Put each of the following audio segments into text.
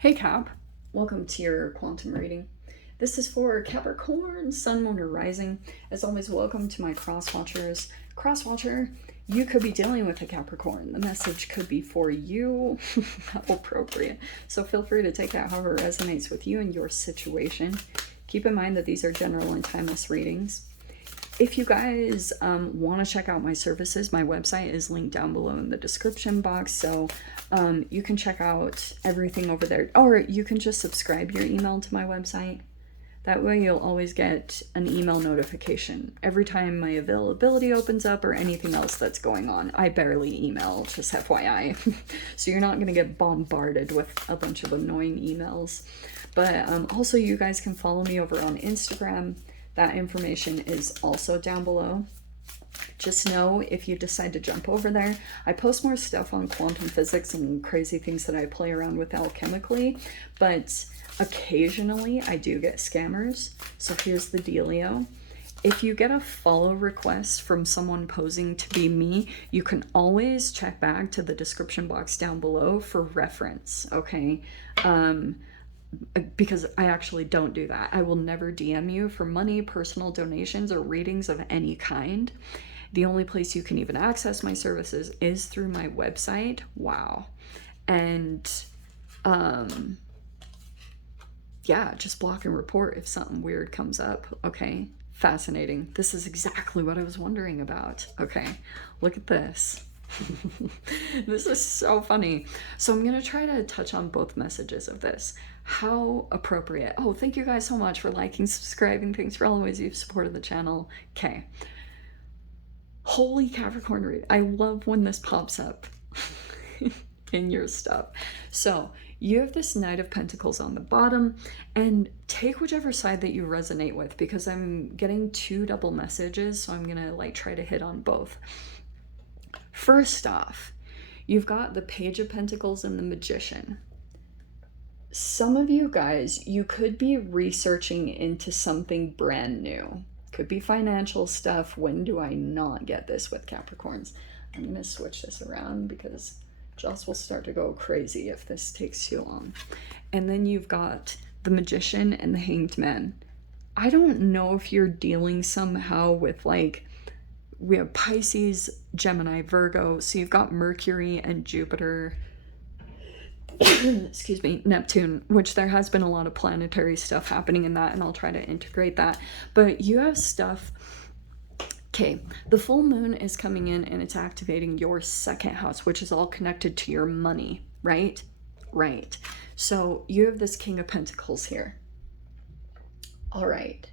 Hey Cap, welcome to your quantum reading. This is for Capricorn, Sun, Moon, or Rising. As always, welcome to my cross watchers. Cross watcher, you could be dealing with a Capricorn. The message could be for you. How appropriate. So feel free to take that however it resonates with you and your situation. Keep in mind that these are general and timeless readings. If you guys want to check out my services, my website is linked down below in the description box. So you can check out everything over there. Or you can just subscribe your email to my website. That way you'll always get an email notification every time my availability opens up or anything else that's going on. I barely email, just FYI. So you're not going to get bombarded with a bunch of annoying emails. But also you guys can follow me over on Instagram. That information is also down below. Just know if you decide to jump over there, I post more stuff on quantum physics and crazy things that I play around with alchemically, but occasionally I do get scammers. So here's the dealio. If you get a follow request from someone posing to be me, you can always check back to the description box down below for reference, okay? Because I actually don't do that. I will never DM you for money, personal donations, or readings of any kind. The only place you can even access my services is through my website. Wow. And yeah, just block and report if something weird comes up. Okay, fascinating. This is exactly what I was wondering about. Okay, look at this. This is so funny. So I'm gonna try to touch on both messages of this. How appropriate. Oh, thank you guys so much for liking, subscribing. Thanks for all the ways you've supported the channel. Okay. Holy Capricorn read. I love when this pops up in your stuff. So you have this Knight of Pentacles on the bottom, and take whichever side that you resonate with, because I'm getting two double messages, so I'm gonna try to hit on both. First off, you've got the Page of Pentacles and the Magician. Some of you guys, you could be researching into something brand new. Could be financial stuff. When do I not get this with Capricorns? I'm going to switch this around because Joss will start to go crazy if this takes too long. And then you've got the Magician and the Hanged Man. I don't know if you're dealing somehow with we have Pisces, Gemini, Virgo. So you've got Mercury and Jupiter. Excuse me, Neptune, which there has been a lot of planetary stuff happening in that, and I'll try to integrate that. But you have stuff. Okay, the full moon is coming in and it's activating your second house, which is all connected to your money, right? Right. So you have this King of Pentacles here. All right.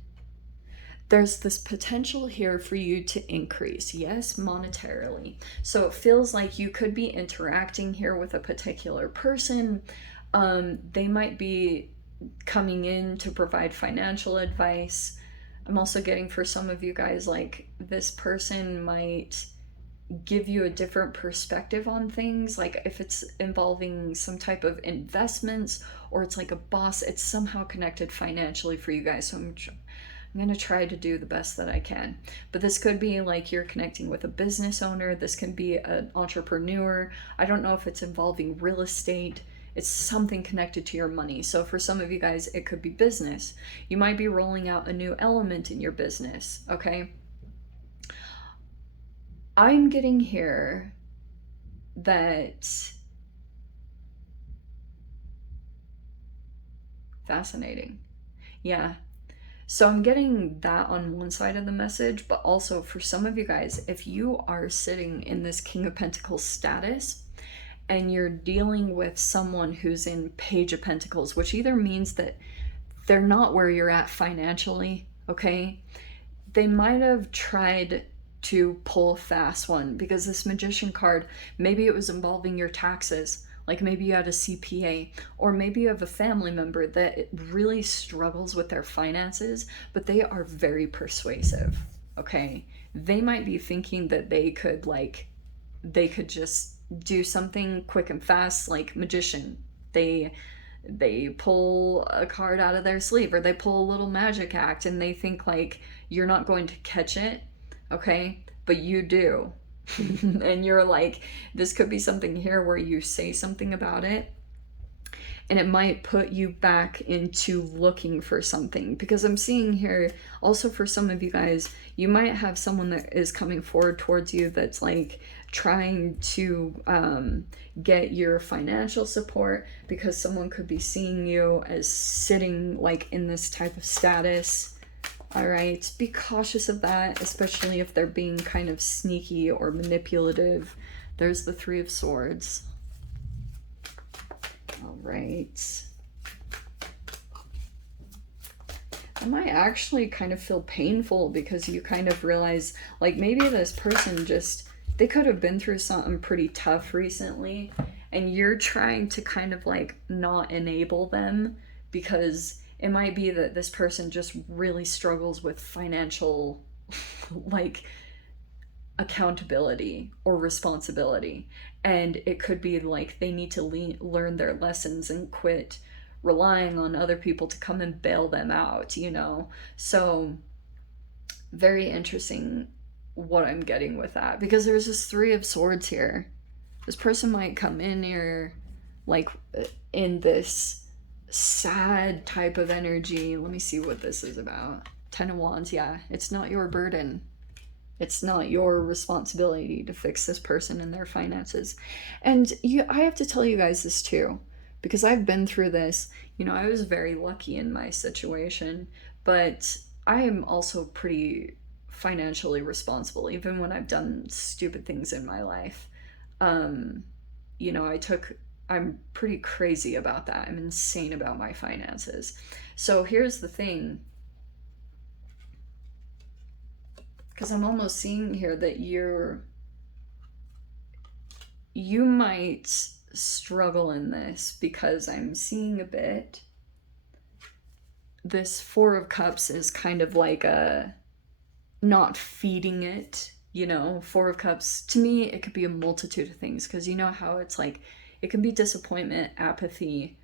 There's this potential here for you to increase, yes, monetarily. So it feels like you could be interacting here with a particular person. They might be coming in to provide financial advice. I'm also getting for some of you guys, this person might give you a different perspective on things. Like if it's involving some type of investments, or it's like a boss, it's somehow connected financially for you guys. So I'm going to try to do the best that I can. But this could be you're connecting with a business owner. This can be an entrepreneur. I don't know if it's involving real estate. It's something connected to your money. So for some of you guys, it could be business. You might be rolling out a new element in your business, okay? I'm getting here that... Fascinating. Yeah. So I'm getting that on one side of the message, but also for some of you guys, if you are sitting in this King of Pentacles status and you're dealing with someone who's in Page of Pentacles, which either means that they're not where you're at financially, okay? They might have tried to pull a fast one, because this Magician card, maybe it was involving your taxes. Like maybe you had a CPA, or maybe you have a family member that really struggles with their finances, but they are very persuasive, okay? They might be thinking that they could just do something quick and fast, like Magician. They pull a card out of their sleeve, or they pull a little magic act, and they think you're not going to catch it, okay? But you do. And you're this could be something here where you say something about it and it might put you back into looking for something. Because I'm seeing here also for some of you guys, you might have someone that is coming forward towards you that's like trying to get your financial support, because someone could be seeing you as sitting like in this type of status. All right, be cautious of that, especially if they're being kind of sneaky or manipulative. There's the Three of Swords. All right. That might actually kind of feel painful, because you kind of realize, like, maybe this person just, they could have been through something pretty tough recently, and you're trying to kind of like not enable them, because it might be that this person just really struggles with financial like accountability or responsibility, and it could be like they need to learn their lessons and quit relying on other people to come and bail them out, you know. So very interesting what I'm getting with that, because there's this Three of Swords here. This person might come in here like in this sad type of energy. Let me see what this is about. Ten of Wands. Yeah, it's not your burden. It's not your responsibility to fix this person and their finances. And I have to tell you guys this too, because I've been through this. You know, I was very lucky in my situation, but I am also pretty financially responsible, even when I've done stupid things in my life. You know, I'm pretty crazy about that. I'm insane about my finances. So here's the thing, because I'm almost seeing here that you might struggle in this, because I'm seeing a bit, this Four of Cups is kind of like a not feeding it, you know. Four of Cups, to me, it could be a multitude of things, because you know how it's like, it can be disappointment, apathy,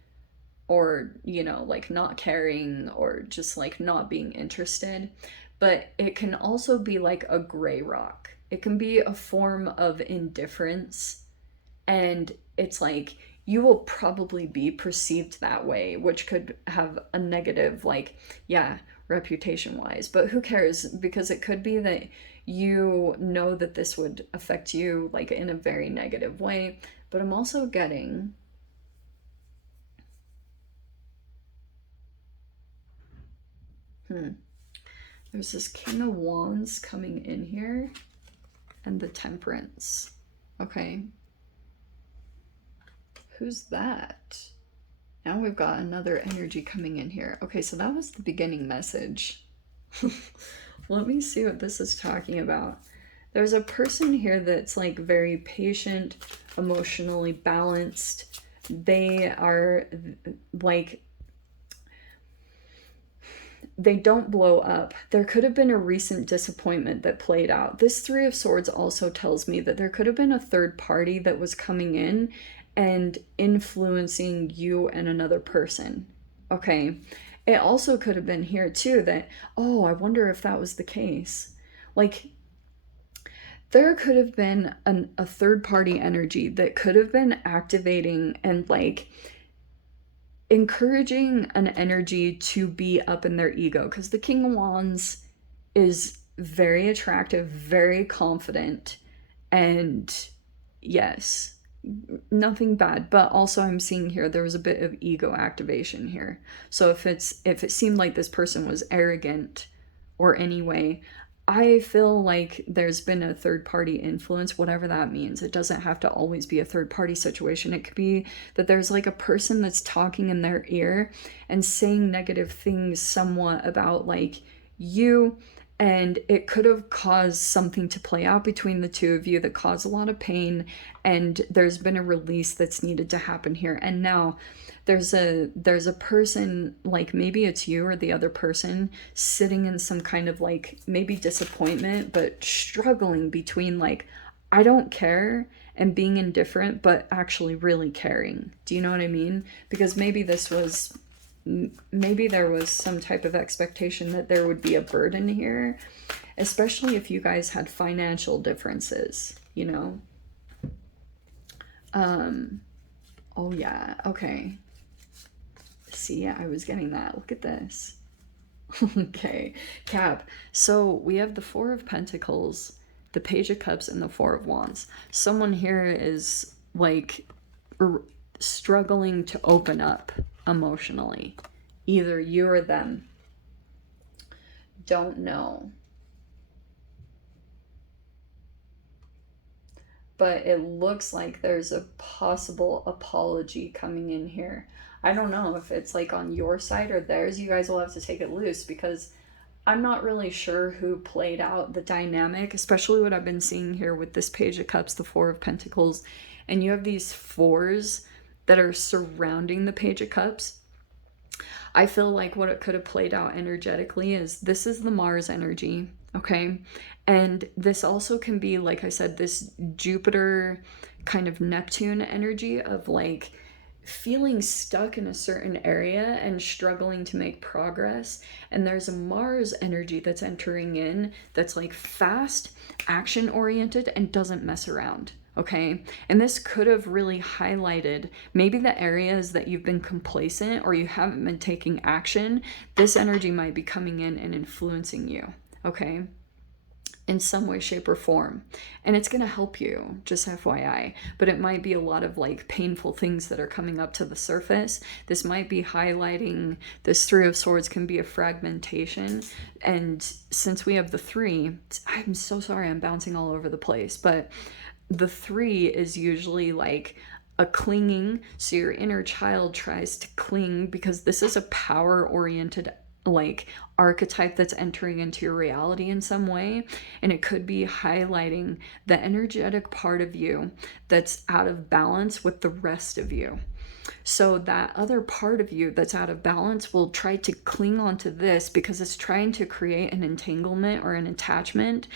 or, you know, like not caring, or just like not being interested. But it can also be like a gray rock. It can be a form of indifference, and it's like you will probably be perceived that way, which could have a negative, like, yeah, reputation wise, but who cares, because it could be that you know that this would affect you like in a very negative way. But I'm also getting there's this King of Wands coming in here, and the Temperance. Okay, who's that? Now we've got another energy coming in here. Okay, so that was the beginning message. Let me see what this is talking about. There's a person here that's like very patient, emotionally balanced. They are like, they don't blow up. There could have been a recent disappointment that played out. This Three of Swords also tells me that there could have been a third party that was coming in and influencing you and another person. Okay. It also could have been here too that, oh, I wonder if that was the case. Like, there could have been a third party energy that could have been activating and like encouraging an energy to be up in their ego, because the King of Wands is very attractive, very confident, and yes, nothing bad, but also I'm seeing here there was a bit of ego activation here. So if it seemed like this person was arrogant or anyway, I feel like there's been a third party influence, whatever that means. It doesn't have to always be a third party situation. It could be that there's like a person that's talking in their ear and saying negative things somewhat about like you, and it could have caused something to play out between the two of you that caused a lot of pain, and there's been a release that's needed to happen here. And now there's a person, like maybe it's you or the other person, sitting in some kind of like maybe disappointment, but struggling between like, I don't care, and being indifferent, but actually really caring. Do you know what I mean? Because maybe there was some type of expectation that there would be a burden here, especially if you guys had financial differences, you know? Oh yeah, okay. See, I was getting that. Look at this. Okay, Cap. So we have the Four of Pentacles, the Page of Cups, and the Four of Wands. Someone here is like struggling to open up emotionally. Either you or them. Don't know. But it looks like there's a possible apology coming in here. I don't know if it's like on your side or theirs. You guys will have to take it loose, because I'm not really sure who played out the dynamic, especially what I've been seeing here with this Page of Cups, the Four of Pentacles, and you have these fours that are surrounding the Page of Cups. I feel like what it could have played out energetically is this is the Mars energy, okay? And this also can be, like I said, this Jupiter kind of Neptune energy of like feeling stuck in a certain area and struggling to make progress. And there's a Mars energy that's entering in that's like fast, action oriented, and doesn't mess around. Okay, and this could have really highlighted maybe the areas that you've been complacent or you haven't been taking action. This energy might be coming in and influencing you, okay, in some way, shape, or form. And it's going to help you, just FYI. But it might be a lot of like painful things that are coming up to the surface. This might be highlighting, this Three of Swords can be a fragmentation. And since we have the three, I'm so sorry I'm bouncing all over the place, but the three is usually like a clinging. So your inner child tries to cling because this is a power-oriented like archetype that's entering into your reality in some way. And it could be highlighting the energetic part of you that's out of balance with the rest of you. So that other part of you that's out of balance will try to cling onto this because it's trying to create an entanglement or an attachment.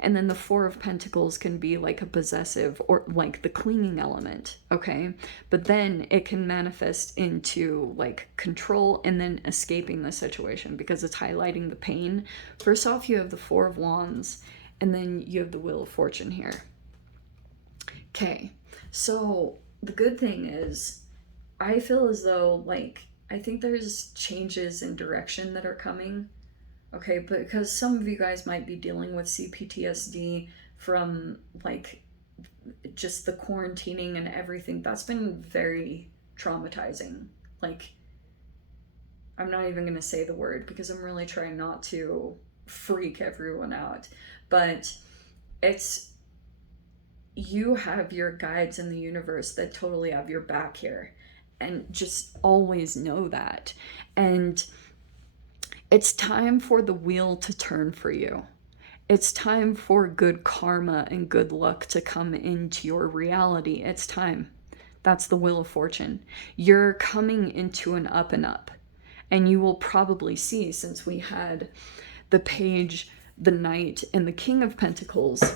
And then the Four of Pentacles can be like a possessive or like the clinging element, okay? But then it can manifest into like control and then escaping the situation because it's highlighting the pain. First off, you have the Four of Wands, and then you have the Wheel of Fortune here. Okay, so the good thing is I feel as though like, I think there's changes in direction that are coming. Okay, because some of you guys might be dealing with CPTSD from like just the quarantining and everything. That's been very traumatizing. Like, I'm not even going to say the word because I'm really trying not to freak everyone out. But it's, you have your guides in the universe that totally have your back here. And just always know that. And it's time for the wheel to turn for you. It's time for good karma and good luck to come into your reality. It's time. That's the Wheel of Fortune. You're coming into an up and up. And you will probably see, since we had the Page, the Knight, and the King of Pentacles,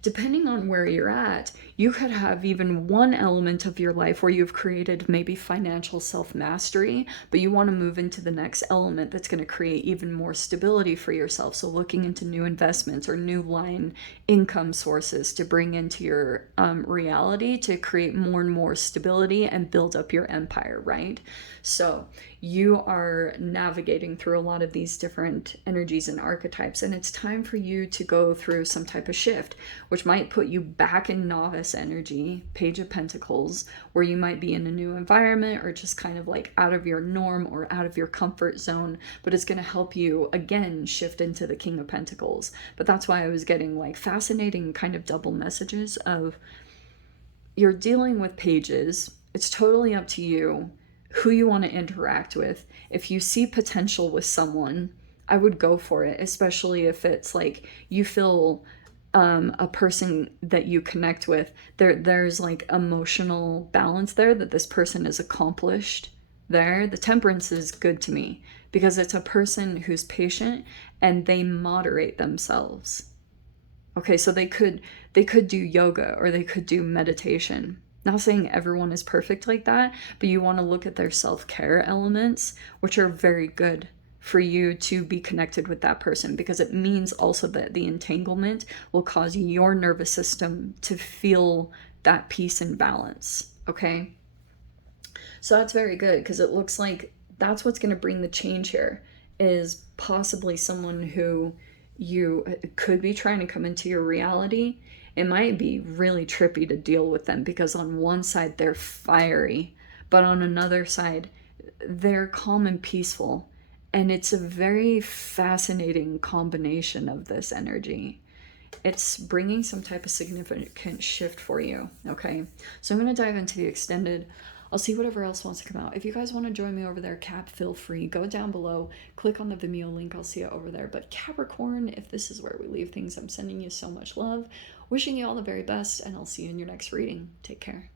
depending on where you're at, you could have even one element of your life where you've created maybe financial self-mastery, but you want to move into the next element that's going to create even more stability for yourself. So looking into new investments or new line income sources to bring into your reality to create more and more stability and build up your empire, right? So you are navigating through a lot of these different energies and archetypes, and it's time for you to go through some type of shift, which might put you back in novice energy, Page of Pentacles, where you might be in a new environment or just kind of like out of your norm or out of your comfort zone, but it's going to help you again shift into the King of Pentacles. But that's why I was getting like fascinating kind of double messages of, you're dealing with pages. It's totally up to you who you want to interact with. If you see potential with someone, I would go for it, especially if it's like you feel a person that you connect with, there's like emotional balance there, that this person is accomplished there. The Temperance is good to me because it's a person who's patient and they moderate themselves. Okay, so they could do yoga or they could do meditation. Not saying everyone is perfect like that, but you want to look at their self-care elements, which are very good for you to be connected with that person, because it means also that the entanglement will cause your nervous system to feel that peace and balance, okay? So that's very good, because it looks like that's what's going to bring the change here, is possibly someone who you could be trying to come into your reality. It might be really trippy to deal with them, because on one side they're fiery, but on another side they're calm and peaceful. And it's a very fascinating combination of this energy. It's bringing some type of significant shift for you, okay? So I'm going to dive into the extended. I'll see whatever else wants to come out. If you guys want to join me over there, Cap, feel free. Go down below, click on the Vimeo link. I'll see it over there. But Capricorn, if this is where we leave things, I'm sending you so much love. Wishing you all the very best, and I'll see you in your next reading. Take care.